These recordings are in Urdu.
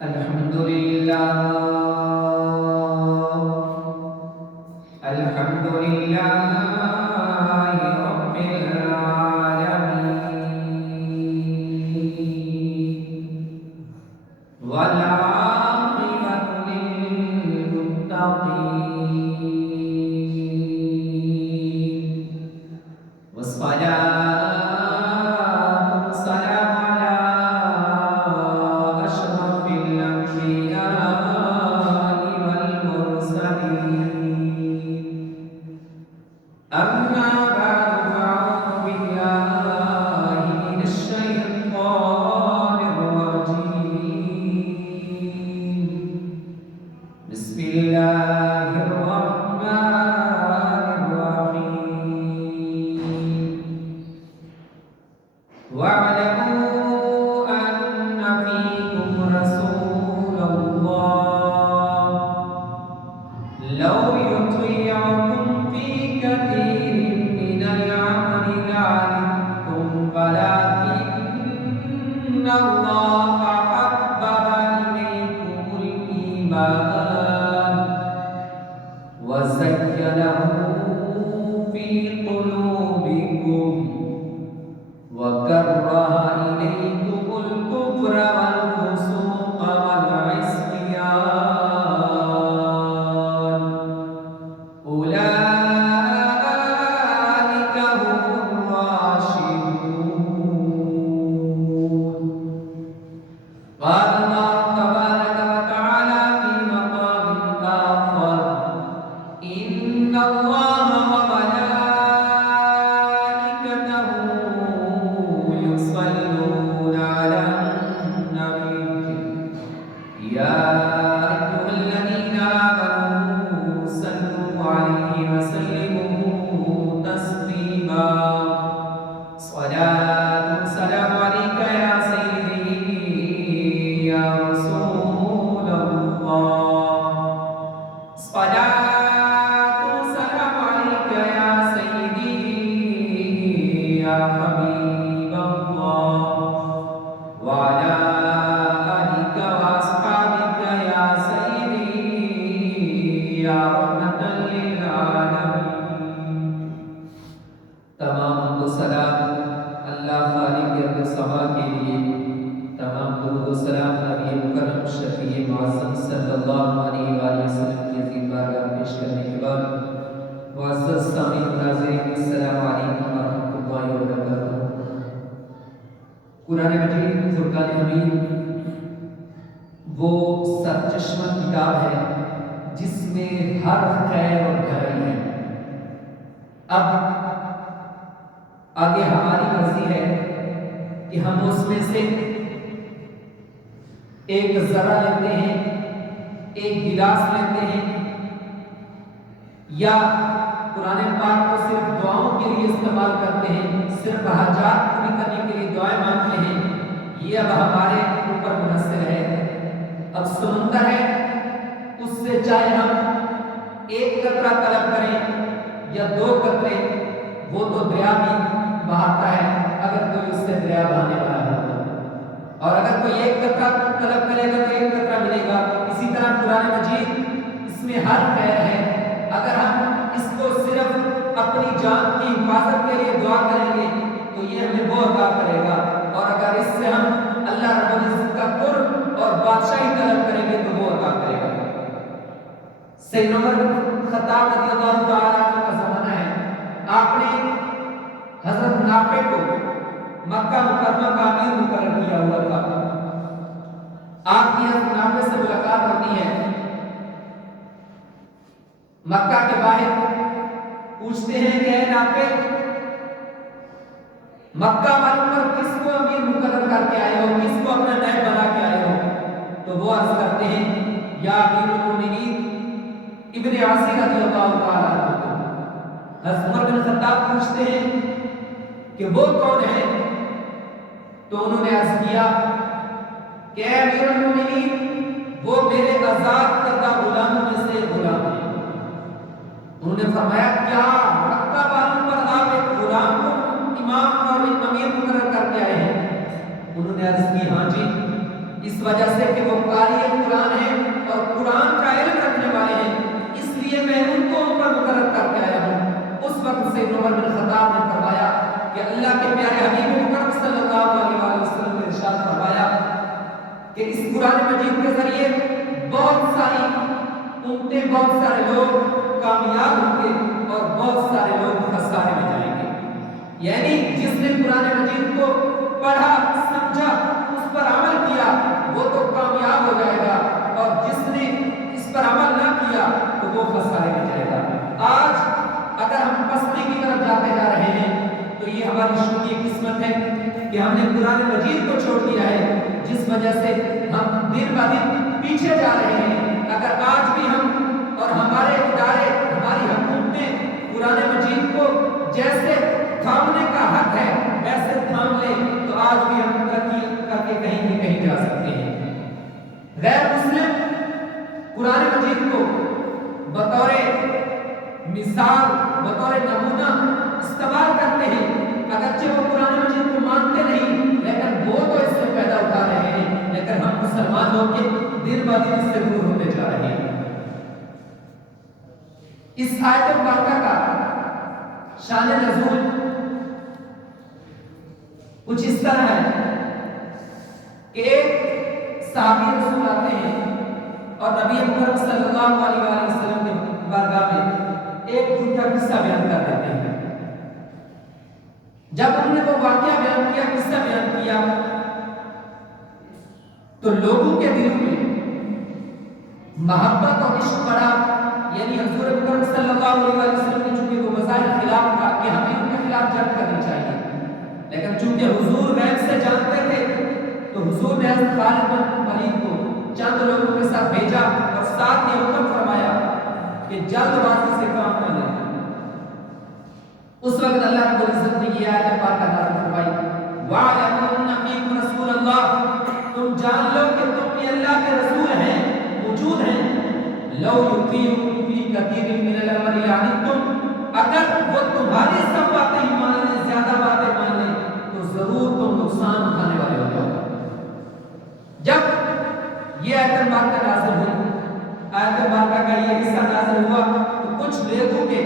الحمد لله الحمد لله رب العالمين والعاقبة للمتقين والصلاة والسلام على أشرف الأنبياء والمرسلين أما بعد فأعوذ بالله من الشيطان الرجيم بسم الله الرحمن الرحيم واعلموا أن فيكم رسول الله لو يطيعكم في كثير من الأمر لعنتم ولكن الله حبب إليكم الإيمان وزينه في قلوبكم وكره إليكم الكفر والفسوق والعصيان أولئك هم الراشدون قال الله تبارك وتعالى في مقام آخر إن الله وملائكته يصلون على النبي يا أيها الذين آمنوا صلوا عليه وسلموا تسليما صلاة وسلام عليك يا سيدي يا رسول الله صلاة وسلام عليك يا سيدي يا حبيب الله وعلى آلك وأصحابك يا سيدي يا رحمة للعالمين تمام حمد و سلام اللہ خالق ارض و سما کے لیے تمام درود و سلام نبی مکرم شفیع معظم صلی اللہ علیہ وآلہ وسلم کی عظیم بارگاہ میں پیش کرنے کے بعد معزز سامعین ناظرین السلام علیکم ورحمۃ اللہ وبرکاتہ۔ قرآن مجید فرقان حمید وہ سرچشمہ کتاب ہے جس میں ہر خیر اور بھلائی ہے۔ اب آگے ہماری مرضی ہے کہ ہم اس میں سے ایک ذرہ لیتے ہیں، ایک گلاس لیتے ہیں، یا قرآن پاک کو صرف دعاؤں کے لیے استعمال کرتے ہیں، صرف حاجات پوری کرنے کے لیے دعائیں مانگتے ہیں، یہ اب ہمارے اوپر منحصر ہے۔ اب سمندر ہے، اس سے چاہے ہم ایک قطرہ طلب کریں یا دو قطرے، وہ تو دریا بھی بہاتا ہے اگر کوئی اس سے دریا بہانے والا ہو، اور اگر کوئی ایک قطرہ طلب کرے گا تو ایک قطرہ ملے گا۔ اسی طرح قرآن مجید اس میں ہر خیر ہے۔ اگر ہم اس کو صرف اپنی جان کی حفاظت کے لیے دعا کریں گے تو یہ ہمیں وہ عطا کرے گا، اور اگر اس سے ہم اللہ رب العزت کا قرب اور بادشاہی طلب کریں گے تو وہ عطا کرے گا۔ سیدنا عمر بن خطاب رضی اللہ تعالیٰ عنہ کا زمانہ ہے، آپ نے حضرت نافع کو مکہ مکرمہ کا امیر مقرر کیا ہوا تھا۔ آپ کی حضرت نافع سے ملاقات ہوتی ہے، مکہ کے باہر پوچھتے ہیں کہ اے نافع، مکہ والوں پر کس کو امیر مقرر کر کے آئے ہو، کس کو اپنا نائب بنا کے آئے ہو؟ تو وہ عرض کرتے ہیں یا امیر المومنین ابن عاصی رضی اللہ تعالیٰ عنہ۔ حضرت عمر بن خطاب پوچھتے ہیں کہ وہ کون ہے؟ تو انہوں نے عرض کیا کہ اے امیر المومنین، وہ میرے آزاد کردہ غلاموں میں سے غلام ہیں۔ انہوں نے فرمایا کیا مکہ والوں پر آپ ایک غلام کو امام اور امیر مقرر کر کے آئے ہیں؟ انہوں نے عرض کی ہاں جی۔ اس وجہ سے کہ وہ قاری قرآن ہیں اور قرآن کا علم رکھنے والے ہیں، اس لیے میں ان کو اوپر مقرر کر کے آیا ہوں۔ اس وقت سے عمر بن خطاب نے فرمایا کہ اللہ کے پیارے حبیب مکرم صلی اللہ علیہ وسلم نے ارشاد فرمایا کہ اس قرآن مجید کے ذریعے بہت ساری امتیں، بہت سارے لوگ کامیاب ہوں گے اور بہت سارے لوگ خسارے میں جائیں گے۔ یعنی جس نے قرآن مجید کو پڑھا، سمجھا، اس پر عمل کیا، وہ تو کامیاب ہو جائے گا، اور جس نے اس پر عمل نہ کیا تو وہ خسارے میں جائے گا۔ آج اگر ہم پستی کی طرف جاتے جا رہے ہیں تو یہ ہماری شکریہ قسمت ہے کہ ہم نے قرآن مجید کو چھوڑ دیا ہے، جس وجہ سے ہم دن بہ دن پیچھے جا رہے ہیں۔ اگر آج بھی ہم اور ہمارے ادارے، ہماری حکومتیں قرآن مجید کو جیسے تھامنے کا حق ہے ویسے تھام لیں تو آج بھی ہم ترقی کر کے کہیں بھی کہیں جا سکتے ہیں۔ غیر مسلم قرآن مجید کو بطور مثال، بطور نمونہ استعمال کرتے ہیں، اگرچہ وہ قرآن مجید کو مانتے نہیں لیکن وہ تو اس سے پیدا اٹھا رہے ہیں، لیکن ہم مسلمان ہو کے دن بہ دن اس سے دور ہوتے جا رہے ہیں۔ اس آیت مبارکہ کا شان نزول کچھ اس طرح ہے کہ ایک صحابی رسول آتے ہیں اور نبی مکرم صلی اللہ علیہ وسلم کے بارگاہ میں ایک جھوٹا قصہ بیان کر دیتے ہیں۔ جب انہوں نے وہ واقعہ بیان کیا، قصہ بیان کیا، تو لوگوں کے دلوں میں محبت اور عشق بڑھا۔ یعنی حضور مکرم صلی اللہ علیہ وسلم نے چونکہ وہ مظاہر خلاف تھا کہ ہمیں ان کے خلاف جنگ کرنی چاہیے، لیکن چونکہ حضور غیب سے جانتے تھے تو حضور نے حضرت خالد بن ولید کو چند لوگوں کے ساتھ بھیجا اور ساتھ یہ حکم فرمایا کہ جلد بازی سے کام نہ لیں۔ اس وقت اللہ رب العزت نے یہ آیت پاک نازل فرمائی، وَاعْلَمُوا أَنَّ فِيكُمْ رَسُولَ اللَّهِ، تم جان لو کہ تم یہ اللہ کے رسول ہیں، موجود ہیں۔ لَوْ يُطِيعُكُمْ فِي كَثِيرٍ مِّنَ الْأَمْرِ لَعَنِتُّمْ، اگر وہ تمہاری سب باتیں ہی مان لیں، زیادہ باتیں مان لیں تو ضرور تم نقصان اٹھانے والے ہو جاؤ۔ جب یہ آیت مبارکہ نازل ہوئی، آیت مبارکہ کا یہ حصہ نازل ہوا تو کچھ لوگوں کے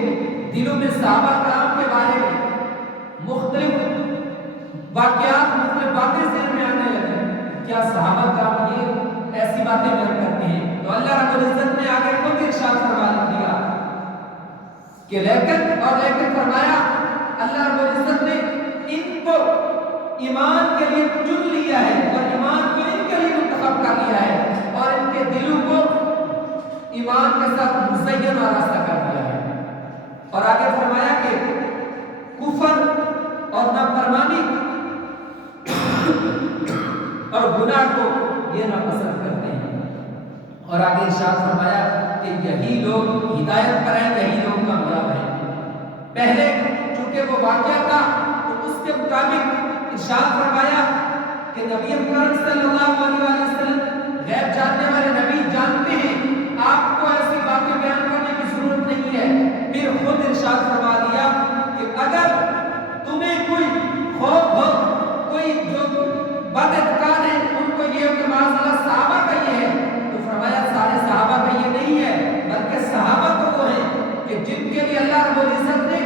دلوں میں صحابہ کرام کے بارے میں مختلف واقعات، مختلف باتیں ذہن میں آنے لگیں۔ کیا صحابہ کرام یہ ایسی باتیں بیان کرتے ہیں؟ تو اللہ رب العزت نے آگے خود ارشاد فرما دیا کہ لیکن فرمایا اللہ رب العزت نے ان کو ایمان کے لیے چن لیا ہے اور ایمان کو ان کے لیے منتخب کر لیا ہے اور ان کے دلوں کو ایمان کے ساتھ مزین اور آراستہ کر دیا ہے۔ اور آگے فرمایا کہ کفر اور نافرمانی اور گناہ کو یہ ناپسند کرتے ہیں۔ اور آگے ارشاد فرمایا کہ یہی لوگ ہدایت پر ہیں، یہی لوگ کامیاب ہیں۔ پہلے چونکہ وہ واقعہ تھا تو اس کے مطابق ارشاد فرمایا کہ نبی اکرم صلی اللہ علیہ وسلم غیب جاننے والے نبی جانتے ہیں، آپ کو ایسی باتیں بیان کرنے کی ضرورت نہیں ہے۔ پھر خود ارشاد فرما دیا کہ اگر تمہیں کوئی خوف ہو، کوئی جو بد اعتقاد ہے ان کو یہ کہ معاذ اللہ صحابہ کا یہ ہے، تو فرمایا سارے صحابہ کا یہ نہیں ہے، بلکہ صحابہ تو وہ ہیں کہ جن کے لیے اللہ رب العزت نے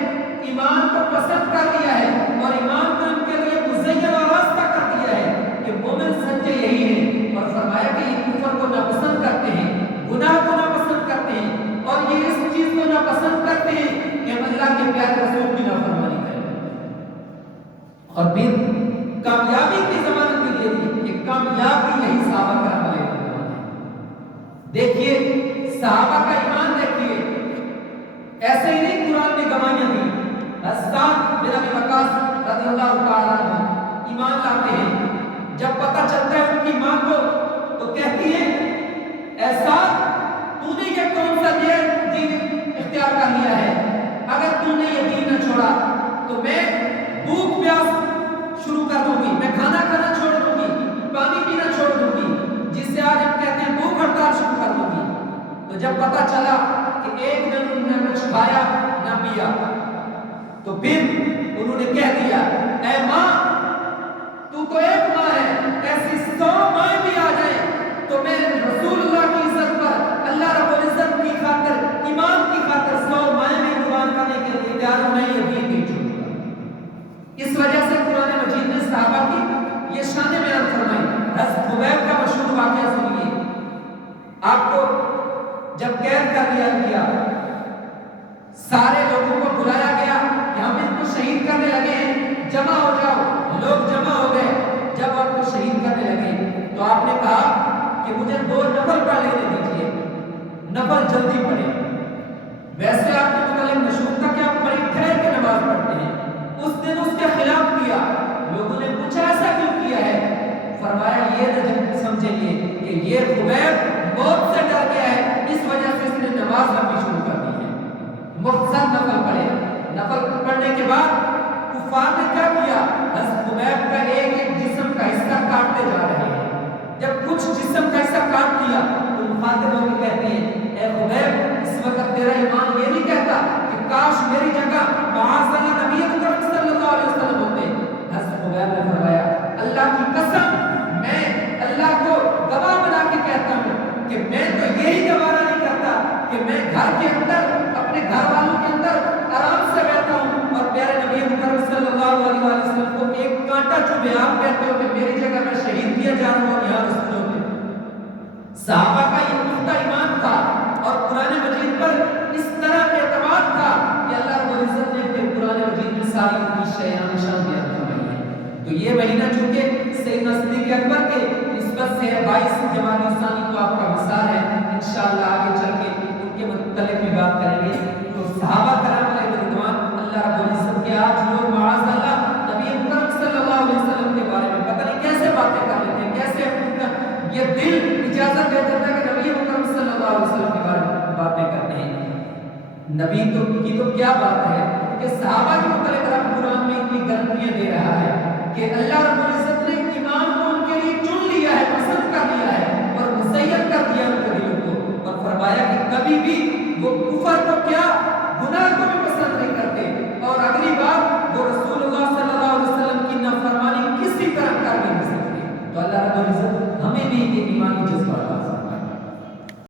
ایمان کو پسند کر لیا ہے اور ایمان کو ان کے لیے مزین اور راستہ کر دیا ہے کہ مومن سچے یہی ہیں۔ اور فرمایا کہ یہ کفر کو ناپسند کرتے ہیں، گناہ کو ناپسند کرتے ہیں، اور یہ اس چیز کو ناپسند کرتے ہیں کہ ہم اللہ کے پیارے رسول کی نافرمانی کریں۔ اور پھر کامیابی کی ضمانت بھی دے دی کہ کامیابی یہی صحابہ کا عمل ہے۔ دیکھیے صحابہ کا ایمان، دیکھیے ایسے ہی نہیں قرآن نے گواہیاں دی۔ حسان بن ابی وقاص رضی اللہ تعالیٰ عنہ ایمان لاتے ہیں، جب پتہ چلتا ہے ان کی ماں کو تو کہتی ہے ایسا تو نے یہ کون سا دین اختیار کر لیا ہے، اگر تو نے یہ دین نہ چھوڑا تو میں بھوک پیاس شروع کر دوں گی، میں کھانا کھانا چھوڑ دوں گی، پانی پینا چھوڑ دوں گی، جس سے آج ہم کہتے ہیں بھوک ہڑتال شروع کر دوں گی۔ تو جب پتہ چلا کہ ایک دن انہوں نے کچھ کھایا نہ پیا تو پھر انہوں نے کہہ دیا اے ماں تو ایک ماں ہے، ایسی 100 مائیں بھی آ جائیں جب قید کر لیا گیا، سارے لوگوں کو بلایا گیا کہ ہم ان کو شہید کرنے لگے ہیں، جمع ہو جاؤ۔ لوگ جمع ہو گئے۔ جب آپ کو شہید کرنے لگے تو آپ نے کہا کہ مجھے 2 نفل پڑھ لینے دیجیے، نفل جلدی پڑھے۔ ویسے آپ کے متعلق مشہور تھا کہ آپ بڑی ٹھہر کے نماز پڑھتے ہیں، اس دن اس کے خلاف کیا۔ لوگوں نے پوچھا ایسا کیوں کیا ہے؟ فرمایا یہ نہ سمجھیے کہ یہ خبیب موت سے ڈر گیا ہے، اس وجہ سے اس نے نماز پڑھنی شروع کر دی ہے۔ مختصر نفل پڑھے۔ نفل پڑھنے کے بعد کفار نے کیا کیا؟ حضرت خبیب کا ایک جسم کا حصہ کاٹتے جا رہے ہیں۔ جب کچھ جسم کا حصہ کاٹ دیا تو مخاطب ہو کے کہتے ہیں اے خبیب، اس وقت تیرا ایمان یہ نہیں کہتا کہ کاش میری جگہ معاذ اللہ نبی اکرم صلی اللہ علیہ وسلم ہوتے؟ حضرت خبیب نے فرمایا اللہ کی قسم، میں اللہ کو گواہ بنا کے کہتا ہوں کہ میں تو یہی گوارا نہیں کرتا کہ میں گھر کے اندر اپنے گھر والوں کے اندر آرام سے بیٹھا ہوں اور پیارے نبی اکرم صلی اللہ علیہ وسلم کو ایک کانٹا چبھے۔ آپ کہتے ہو کہ میری جگہ میں شہید کیا جا رہا ہوں یہاں رسولوں میں۔ صحابہ کا یہ پختہ ایمان تھا اور قرآن مجید پر اس طرح اعتماد تھا کہ اللہ رب العزت نے پھر قرآن مجید میں ساری ان کی شیان نشان بیان فرمائی ہیں۔ تو یہ مہینہ چونکہ سیدنا صدیق اکبر کے نسبت سے ہے، 22 جمادی الثانی کو آپ کا مثال ہے، انشاءاللہ آگے چل کے ان کے متعلق بھی بات کریں گے۔ تو صحابہ کرام علیہ رضوان اللہ رب العزت کے آج لوگ معاذ اللہ نبی اکرم صلی اللہ علیہ وسلم کے بارے میں پتہ نہیں کیسے باتیں کر لیتے ہیں، کیسے یہ دل اجازت دے دیتا ہے کہ نبی اکرم صلی اللہ علیہ وسلم کے بارے میں باتیں کرتے ہیں۔ نبی کی تو کیا بات ہے کہ صحابہ کے متعلق رب قرآن میں اتنی گارنٹیاں دے رہا ہے کہ اللہ رب العزت